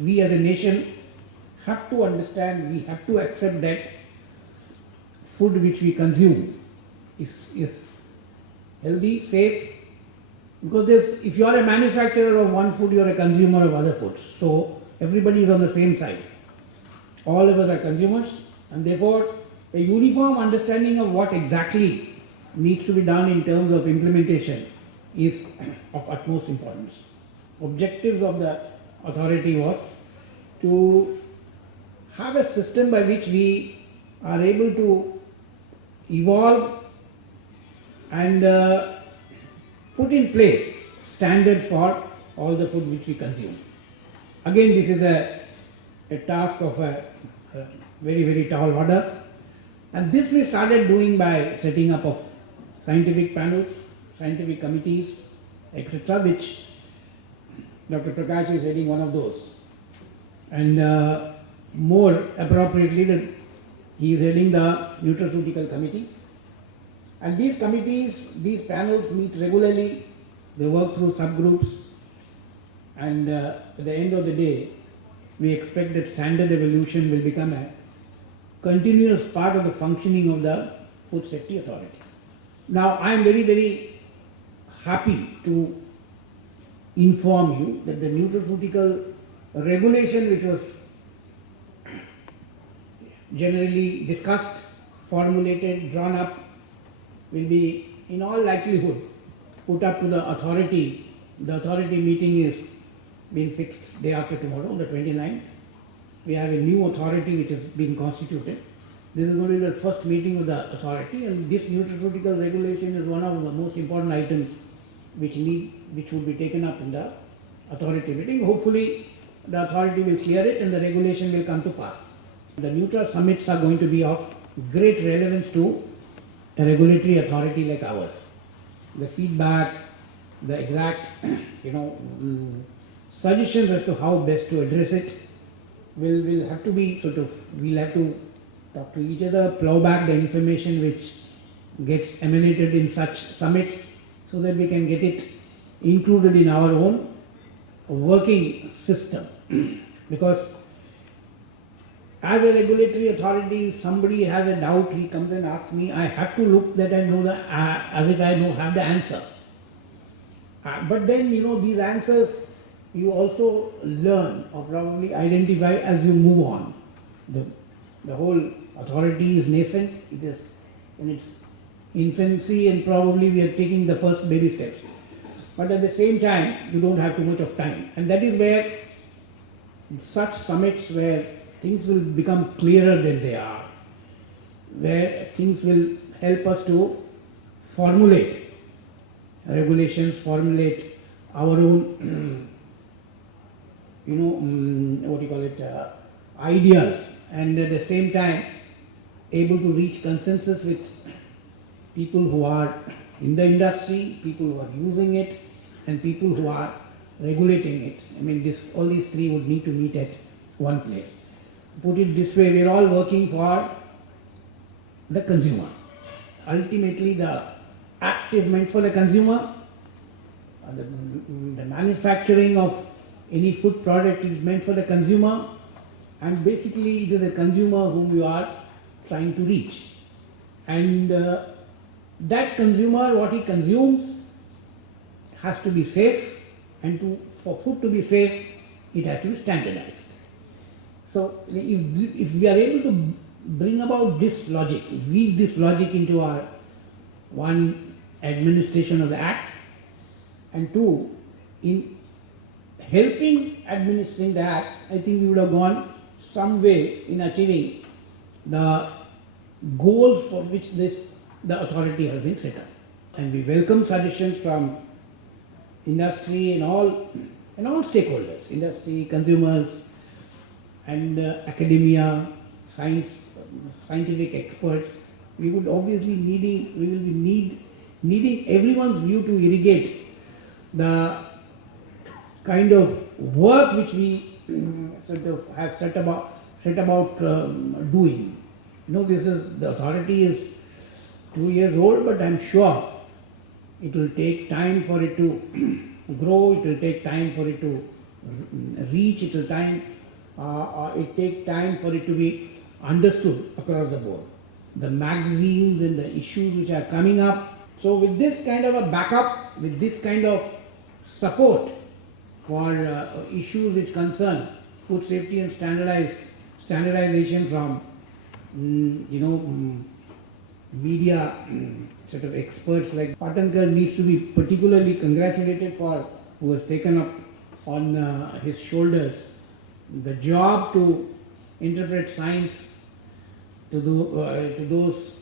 we as a nation have to understand, we have to accept that food which we consume is healthy, safe, because if you are a manufacturer of one food, you are a consumer of other foods. So everybody is on the same side. All of us are consumers, and therefore a uniform understanding of what exactly needs to be done in terms of implementation is of utmost importance. Objectives of the authority was to have a system by which we are able to evolve and put in place standards for all the food which we consume. Again, this is a task of a very, very tall order, and this we started doing by setting up of scientific panels, scientific committees, etc., which Dr. Prakash is heading one of those. And more appropriately, he is heading the nutraceutical committee. And these committees, these panels meet regularly, they work through subgroups, and at the end of the day, we expect that standard evolution will become a continuous part of the functioning of the Food Safety Authority. Now, I am very, very happy to inform you that the nutraceutical regulation, which was generally discussed, formulated, drawn up, will be in all likelihood put up to the authority. The authority meeting is being fixed day after tomorrow, the 29th. We have a new authority which is being constituted. This is going to be the first meeting of the authority, and this nutraceutical regulation is one of the most important items which would be taken up in the authority meeting. Hopefully the authority will clear it and the regulation will come to pass. The Nutra summits are going to be of great relevance to a regulatory authority like ours. The feedback, the exact suggestions as to how best to address it will have to be we'll have to talk to each other, plow back the information which gets emanated in such summits so that we can get it included in our own working system. Because as a regulatory authority, if somebody has a doubt, he comes and asks me, I have to look that I know as if I have the answer. But then, these answers you also learn or probably identify as you move on. The whole authority is nascent, it is in its infancy, and probably we are taking the first baby steps. But at the same time, you don't have too much of time. And that is where such summits where things will become clearer than they are, where things will help us to formulate regulations, formulate our own, ideas, and at the same time able to reach consensus with people who are in the industry, people who are using it, and people who are regulating it. I mean, all these three would need to meet at one place. Put it this way, we are all working for the consumer. Ultimately, the act is meant for the consumer. The manufacturing of any food product is meant for the consumer, and basically it is the consumer whom you are trying to reach. And that consumer, what he consumes, has to be safe, and for food to be safe, it has to be standardized. So if we are able to bring about this logic, weave this logic into our one, administration of the act, and two, in helping administering the act, I think we would have gone some way in achieving the goals for which the authority has been set up. And we welcome suggestions from industry and all stakeholders, industry, consumers, and academia, scientific experts. We would obviously needing everyone's view to irrigate the kind of work which we have set about doing. The authority is 2 years old, but I'm sure it will take time for it to grow, it will take time for it to reach, it will time, it take time for it to be understood across the board. The magazines and the issues which are coming up. So with this kind of a backup, with this kind of support for issues which concern food safety and standardization from media sort of experts like Patankar needs to be particularly congratulated for who has taken up on his shoulders the job to interpret science to those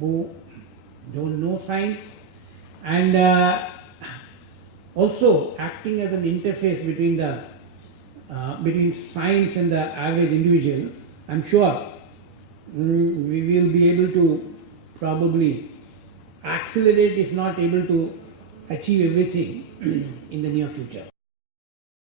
who don't know science, and also acting as an interface between the between science and the average individual. I'm sure we will be able to probably accelerate, if not able to achieve everything in the near future.